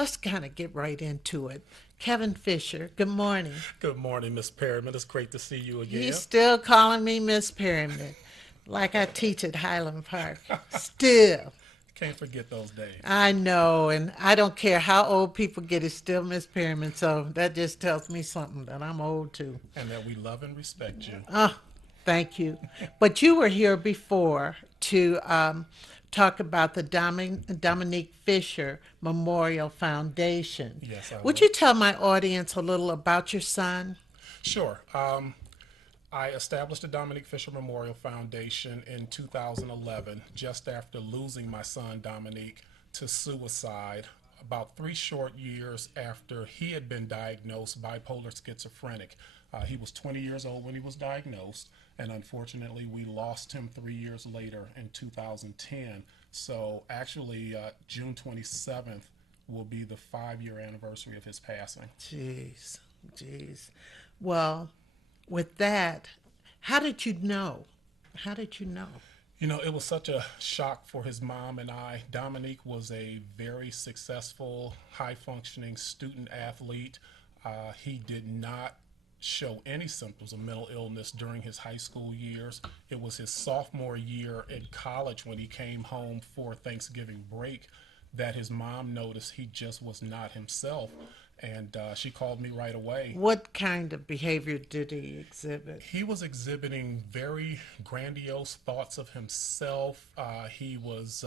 let's kind of get right into it. Kevin Fisher, good morning. Good morning, Miss Perryman. It's great to see you He's again. still calling me Miss Perryman, like I teach at Highland Park. Still. Can't forget those days. I know, and I don't care how old people get, it's still Miss Perryman, so that just tells me something that I'm old too. And that we love and respect you. Oh, thank you. But you were here before to talk about the Dominique Fisher Memorial Foundation. Yes, I Would was. you tell my audience a little about your son? Sure. I established the Dominique Fisher Memorial Foundation in 2011, just after losing my son Dominique to suicide about 3 short years after he had been diagnosed bipolar schizophrenic. He was 20 years old when he was diagnosed, and unfortunately, we lost him 3 years later in 2010. So, actually, June 27th will be the 5 year anniversary of his passing. Jeez, jeez. Well, with that, how did you know? How did you know? You know, it was such a shock for his mom and I. Dominique was a very successful, high functioning student athlete. He did not show any symptoms of mental illness during his high school years. It was his sophomore year in college when he came home for Thanksgiving break that his mom noticed he just was not himself. And she called me right away. What kind of behavior did he exhibit? He was exhibiting very grandiose thoughts of himself. He was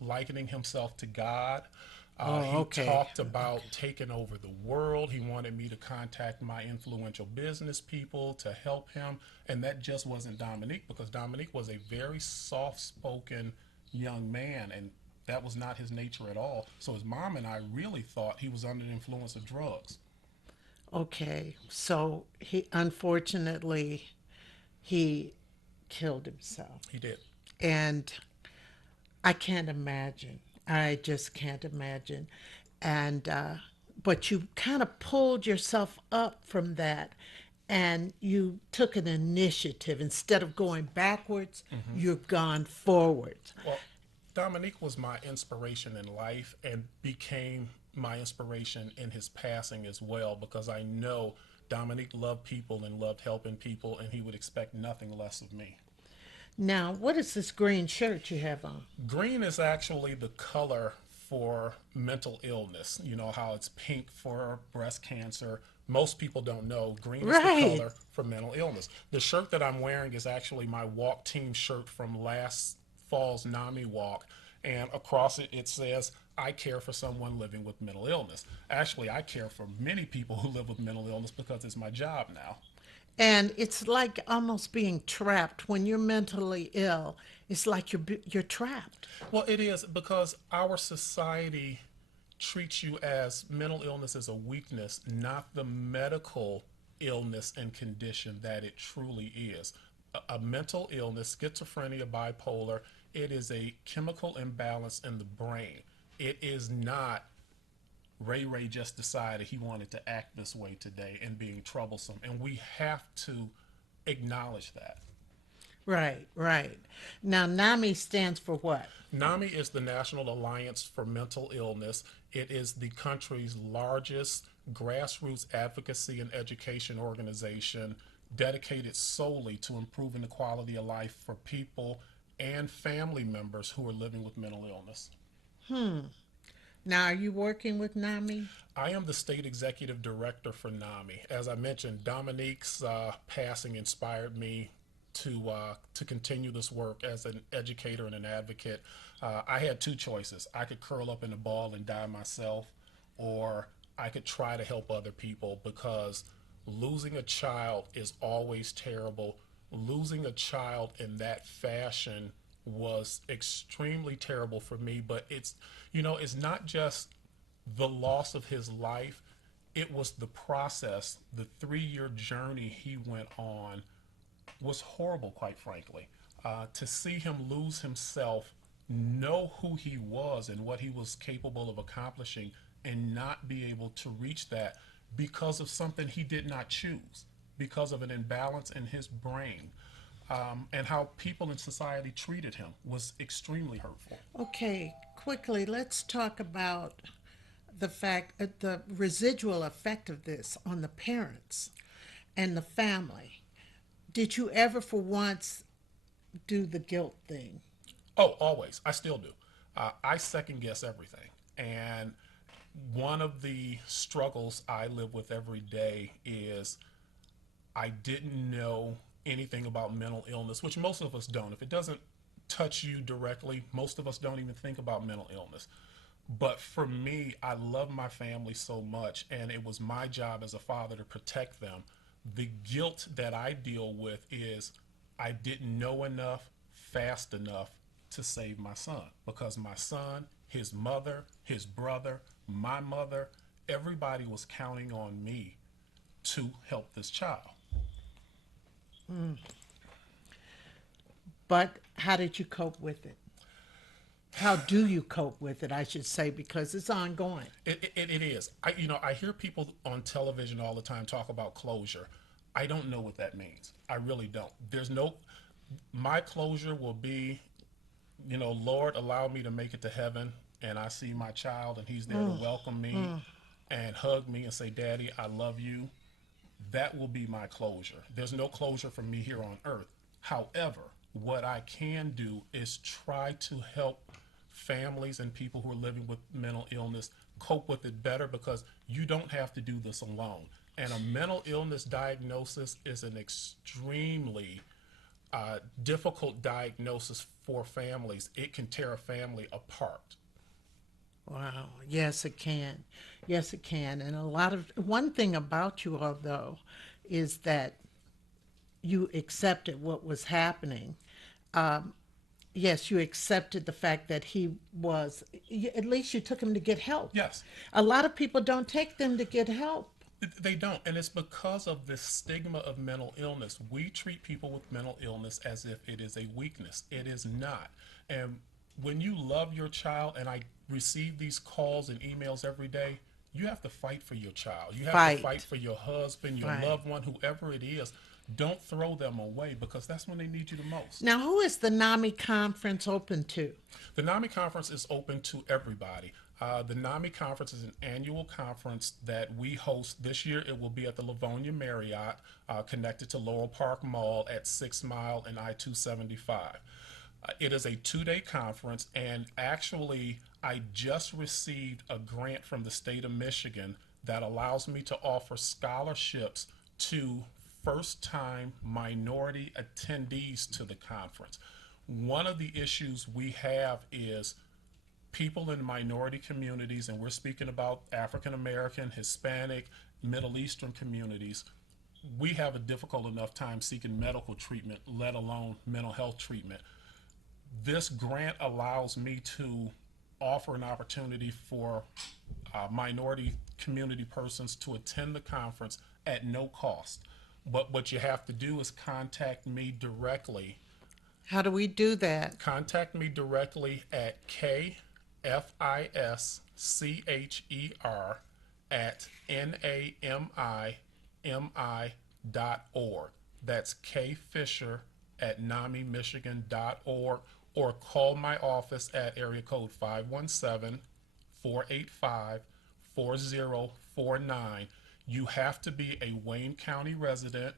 likening himself to God. Oh, He okay. talked about taking over the world. He wanted me to contact my influential business people to help him. And that just wasn't Dominique, because Dominique was a very soft spoken young man. And that was not his nature at all. So his mom and I really thought he was under the influence of drugs. Okay. So he unfortunately he killed himself. He did. And I can't imagine. I just can't imagine. And but you kind of pulled yourself up from that, and you took an initiative. Instead of going backwards, Mm-hmm. you've gone forwards. Well, Dominique was my inspiration in life and became my inspiration in his passing as well, because I know Dominique loved people and loved helping people, and he would expect nothing less of me. Now, what is this green shirt you have on? Green is actually the color for mental illness. You know how it's pink for breast cancer. Most people don't know green is the Right. color for mental illness. The shirt that I'm wearing is actually my walk team shirt from last fall's NAMI walk. And across it, it says, I care for someone living with mental illness. Actually, I care for many people who live with mental illness because it's my job now. And it's like almost being trapped when you're mentally ill. It's like you're trapped. Well, it is because our society treats you as mental illness as a weakness, not the medical illness and condition that it truly is. A mental illness, schizophrenia, bipolar, it is a chemical imbalance in the brain. It is not Ray just decided he wanted to act this way today and being troublesome. And we have to acknowledge that. Right, right. Now, NAMI stands for what? NAMI is the National Alliance for Mental Illness. It is the country's largest grassroots advocacy and education organization dedicated solely to improving the quality of life for people and family members who are living with mental illness. Now, are you working with NAMI? I am the state executive director for NAMI. As I mentioned, Dominique's passing inspired me to continue this work as an educator and an advocate. I had two choices. I could curl up in a ball and die myself, or I could try to help other people, because losing a child is always terrible. Losing a child in that fashion was extremely terrible for me, but it's not just the loss of his life, it was the process. The 3 year journey he went on was horrible, quite frankly. To see him lose himself, know who he was and what he was capable of accomplishing, and not be able to reach that because of something he did not choose, because of an imbalance in his brain, and how people in society treated him was extremely hurtful. Okay, quickly, let's talk about the fact, the residual effect of this on the parents and the family. Did you ever, for once, do the guilt thing? Oh, always. I still do. I second guess everything. And one of the struggles I live with every day is I didn't know anything about mental illness, which most of us don't. If it doesn't touch you directly, most of us don't even think about mental illness. But for me, I love my family so much, and it was my job as a father to protect them. The guilt that I deal with is I didn't know enough fast enough to save my son, because my son, his mother, his brother, my mother, everybody was counting on me to help this child. But how did you cope with it? How do you cope with it, I should say, because it's ongoing. It is. I hear people on television all the time talk about closure. I don't know what that means. I really don't. There's no, my closure will be, Lord, allow me to make it to heaven, and I see my child and he's there to welcome me and hug me and say, Daddy, I love you. That will be my closure. There's no closure for me here on earth. However, what I can do is try to help families and people who are living with mental illness cope with it better, because you don't have to do this alone. And a mental illness diagnosis is an extremely difficult diagnosis for families. It can tear a family apart. Wow. Yes, it can. Yes, it can. And one thing about you all, though, is that you accepted what was happening. Yes, you accepted the fact that at least you took him to get help. Yes, A lot of people don't take them to get help. they don't. And it's because of this stigma of mental illness. We treat people with mental illness as if it is a weakness. It is not. And when you love your child, and I receive these calls and emails every day, you have to fight for your child. You have to fight Fight. for your husband, your Right. loved one, whoever it is. Don't throw them away, because that's when they need you the most. Now, who is the NAMI conference open to? The NAMI conference is open to everybody. The NAMI conference is an annual conference that we host. This year it will be at the Livonia Marriott, connected to Laurel Park Mall at 6 Mile and I-275. It is a 2-day conference, and actually I just received a grant from the state of Michigan that allows me to offer scholarships to first time minority attendees to the conference. One of the issues we have is people in minority communities, and we're speaking about African American, Hispanic, Middle Eastern communities. We have a difficult enough time seeking medical treatment, let alone mental health treatment. This grant allows me to offer an opportunity for minority community persons to attend the conference at no cost. But what you have to do is contact me directly. How do we do that? Contact me directly at KFISCHER at NAMIMI.org. That's K Fischer at NAMIMichigan.org, or call my office at area code 517-485-4049. You have to be a Wayne County resident.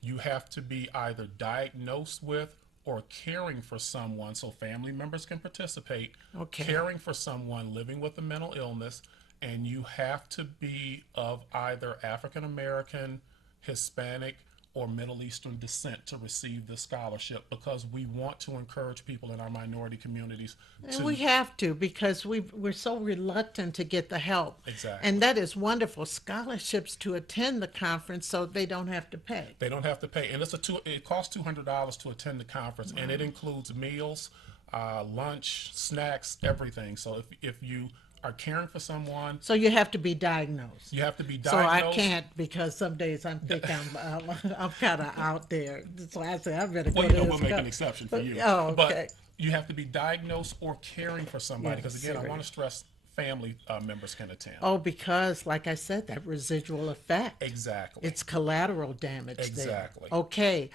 You have to be either diagnosed with or caring for someone, so family members can participate, Okay. caring for someone living with a mental illness, and you have to be of either African American, Hispanic, or Middle Eastern descent to receive this scholarship, because we want to encourage people in our minority communities And to. we have to, because we're so reluctant to get the help. Exactly. And that is wonderful. Scholarships to attend the conference so they don't have to pay. They don't have to pay, and it costs $200 to attend the conference, and it includes meals, lunch, snacks, everything. So if you are caring for someone, So you have to be diagnosed. you have to be So I diagnosed. can't, because some days I'm kind of out there. So I say I better Well, go to we'll this. make an exception for you. Oh, But okay. you have to be diagnosed or caring for somebody, Yeah, because again, I want to serious. stress family members can attend. Oh, because like I said, that residual effect. Exactly. It's collateral damage there. Exactly. Okay.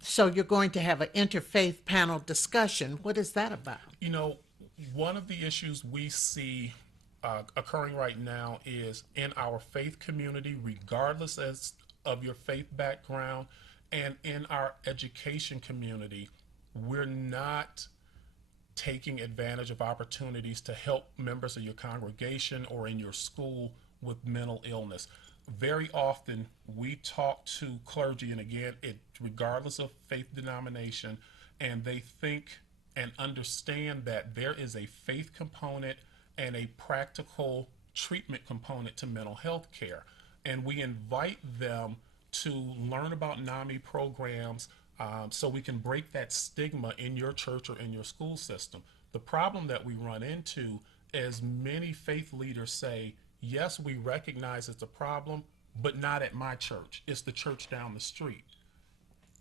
So you're going to have an interfaith panel discussion. What is that about? One of the issues we see occurring right now is in our faith community, regardless of your faith background, and in our education community, we're not taking advantage of opportunities to help members of your congregation or in your school with mental illness. Very often, we talk to clergy, and again, regardless of faith denomination, and they think and understand that there is a faith component and a practical treatment component to mental health care. And we invite them to learn about NAMI programs, so we can break that stigma in your church or in your school system. The problem that we run into is many faith leaders say, yes, we recognize it's a problem, but not at my church. It's the church down the street.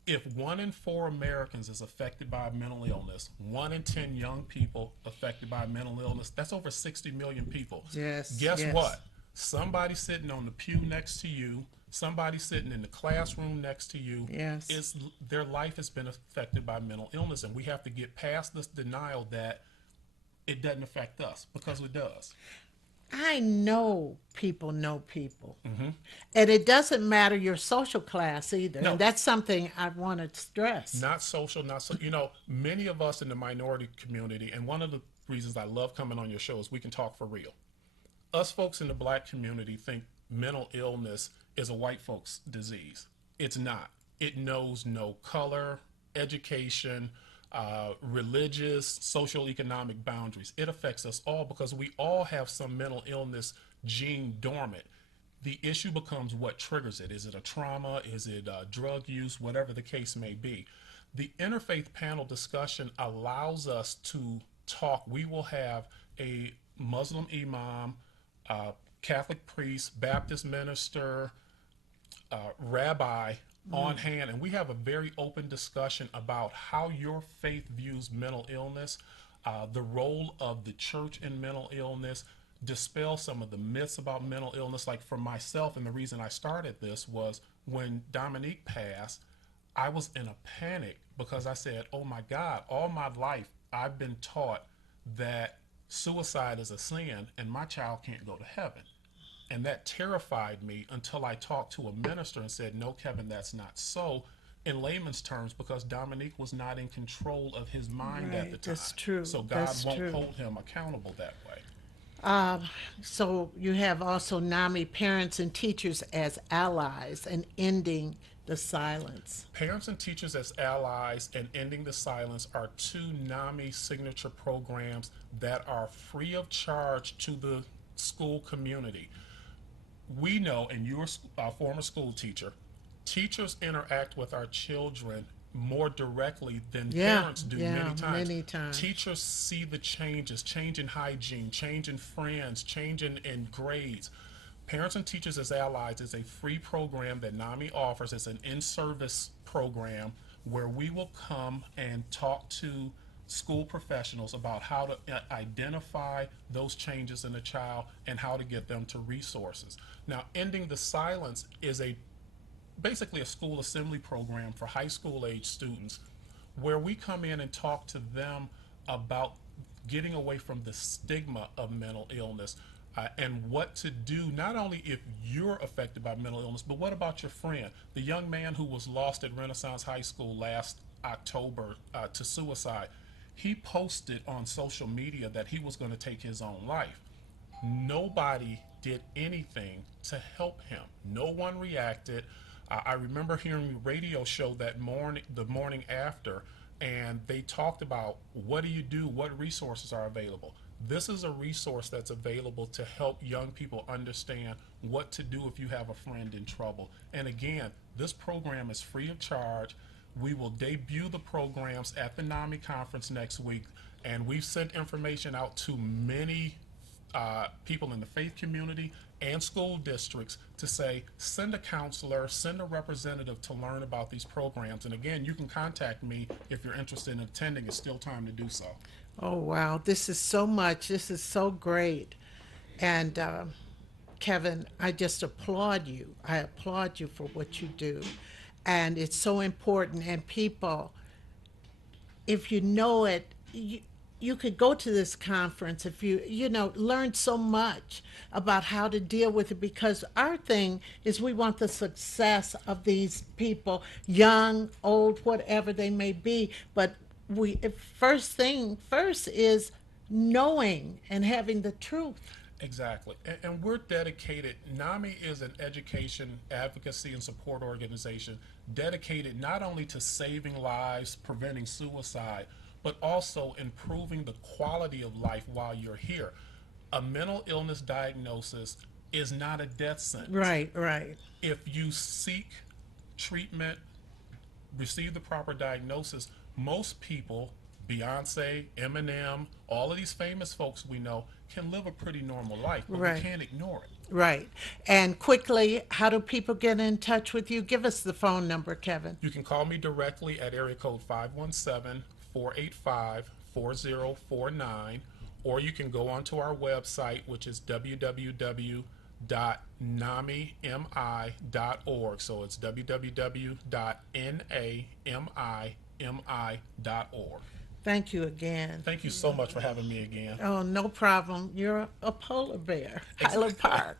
If 1 in 4 Americans is affected by mental illness, 1 in 10 young people affected by mental illness, that's over 60 million people. Yes, Guess yes, what? Somebody sitting on the pew next to you, somebody sitting in the classroom next to you, yes. is their life has been affected by mental illness, and we have to get past this denial that it doesn't affect us, because it does. I know people. And it doesn't matter your social class either. And No, that's something I want to stress. not social, not so. Many of us in the minority community, and one of the reasons I love coming on your show is we can talk for real. Us folks in the black community think mental illness is a white folks disease. It's not. It knows no color, education, religious, social, economic boundaries. It affects us all because we all have some mental illness gene dormant. The issue becomes what triggers it. Is it a trauma? Is it drug use? Whatever the case may be. The interfaith panel discussion allows us to talk. We will have a Muslim imam, Catholic priest, Baptist minister, rabbi on hand, and we have a very open discussion about how your faith views mental illness, the role of the church in mental illness, dispel some of the myths about mental illness. Like for myself, and the reason I started this was when Dominique passed, I was in a panic because I said, oh my God, all my life I've been taught that suicide is a sin and my child can't go to heaven. And that terrified me until I talked to a minister and said, no, Kevin, that's not so, in layman's terms, because Dominique was not in control of his mind at the Right, time. that's true. So God That's won't true. hold him accountable that way. So you have also NAMI parents and teachers as allies and ending the silence. Parents and Teachers as Allies and Ending the Silence are two NAMI signature programs that are free of charge to the school community. We know, and you're a former school teacher, teachers interact with our children more directly than Yeah, parents do yeah, many times. many times. Teachers see the changes, change in hygiene, change in friends, change in grades. Parents and Teachers as Allies is a free program that NAMI offers. It's an in-service program where we will come and talk to school professionals about how to identify those changes in a child and how to get them to resources. Now, Ending the Silence is a basically a school assembly program for high school age students where we come in and talk to them about getting away from the stigma of mental illness, and what to do, not only if you're affected by mental illness, but what about your friend? The young man who was lost at Renaissance High School last October to suicide, he posted on social media that he was going to take his own life. Nobody did anything to help him. No one reacted. I remember hearing a radio show that morning, the morning after, and they talked about what do you do, what resources are available. This is a resource that's available to help young people understand what to do if you have a friend in trouble. And again, this program is free of charge. We will debut the programs at the NAMI conference next week, and we've sent information out to many people in the faith community and school districts to say, send a counselor, send a representative to learn about these programs. And again, you can contact me if you're interested in attending. It's still time to do so. Oh, wow. This is so much. This is so great. And Kevin, I just applaud you. I applaud you for what you do. And it's so important. And people, if you know it, you could go to this conference if you know, learn so much about how to deal with it, because our thing is we want the success of these people, young, old, whatever they may be. But first thing first is knowing and having the truth. Exactly. And we're dedicated. NAMI is an education, advocacy, and support organization dedicated not only to saving lives, preventing suicide, but also improving the quality of life while you're here. A mental illness diagnosis is not a death sentence. Right, right. If you seek treatment, receive the proper diagnosis, most people, Beyonce, Eminem, all of these famous folks we know, can live a pretty normal life, but we Right. can't ignore it. Right. And quickly, how do people get in touch with you? Give us the phone number, Kevin. You can call me directly at area code 517-485-4049, or you can go onto our website, which is www.namimi.org. So it's www.namimi.org. Thank you again. Thank you so much for having me again. Oh, no problem. You're a polar bear, Highland Exactly. Park.